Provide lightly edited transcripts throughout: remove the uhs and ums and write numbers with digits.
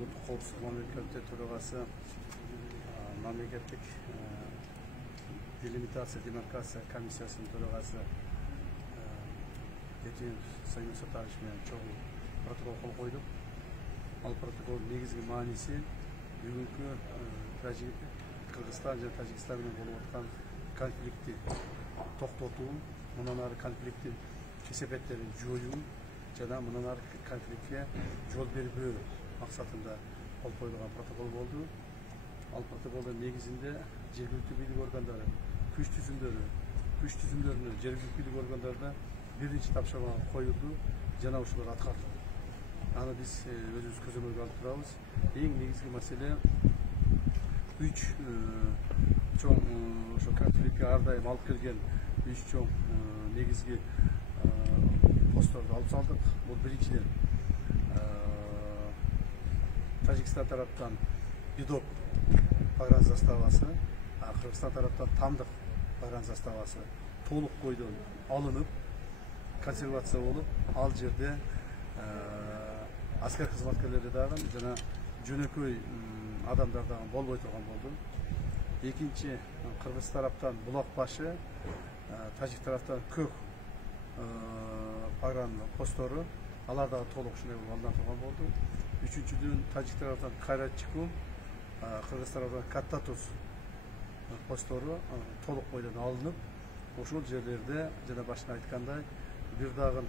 Ұлттық қауіпсіздік комитеті төрағасы, мемлекеттік делимитация демаркация комиссиясының төрағасы Sayın Satарышмен чогуу протокол кол койдук. Ал протокол негизги мааниси бүгүнкү Кыргызстан жана Тажикстан менен болуп аткан конфликтти токтотуу, мындан ары конфликттин кесепеттерин жоюу жана мындан ары конфликтке жол бербөө максатында кол коюлган протокол болду. Ал протоколдун негизинде жергиликтүү бийлик органдары күч түзүмдөрүнө жергиликтүү бийлик органдарына биринчи тапшырма коюлду жана ушулар аткарылды. Аны биз өзүбүз көзөмөлгө алып турабыз. Эң негизги маселе үч чоң ошо конфликтке ар дайым алып келген үч чоң негизги постторду алып салдык. Бул биринчиден Тажикстан тараптан Бидок погран заставасы, Кыргызстан тараптан Тамдык погран заставасы толук бойдон алынып, консервация болуп, ал жерде аскер кызматкерлери дагы жана жөнөкөй адамдар дагы болбой турган болду. Экинчи, Кыргыз тараптан Булак башы, Тажик тараптан Көк погран постору, алар дагы толук ушундай болуп алына турган болду. Үчүнчүдөн Тажик тараптан Кайратчикум, Кыргыз тараптан Каттатус постору толук бойдон алынып, ошол жерлерде жана башында айткандай бир дагы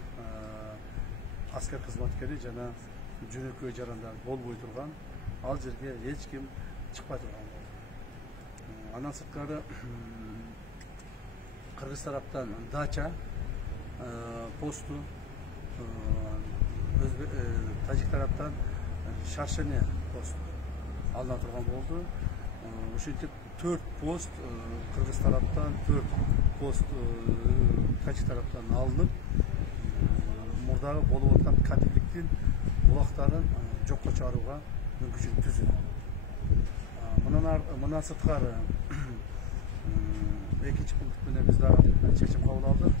аскер кызматкери жана жөнөкөй жарандар болбой турган, ал жерге эч ким чыкпай турган болду. Андан сырткары Кыргыз тараптан Дача посту, Тажик тараптан Шаршене посту алына турган болду. Ушинтип 4 пост Кыргыз тараптан, 4 пост Тажик тараптан алынып, мурдагы болуп аткан конфликттин булактарын жокко чыгарууга мүмкүнчүлүк түзүлдү. Мындан сырткары экинчи пункт менен биз дагы чечим кабыл алдык.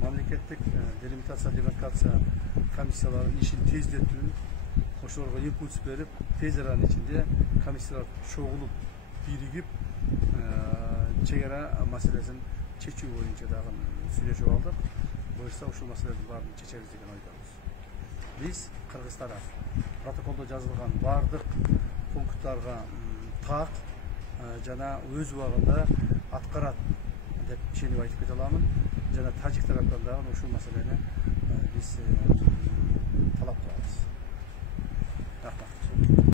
Мамлекеттик делимитация демаркация комиссияларынын ишин тездетүү, ошолорго импульс берип, тез аранын ичинде комиссиялар чогулуп, биригип, чек ара маселесин чечүү боюнча дагы сүйлөшүп алдык. Буюрса ушул маселелердин баарын чечебиз деген ойдобуз. Биз Кыргыз тарап протоколдо жазылган бардык пункттарга так жана өз убагында аткарат деп ишенип айтып кете аламын. Жана Тажик тараптан дагы ушул маселени биз талап кылабыз.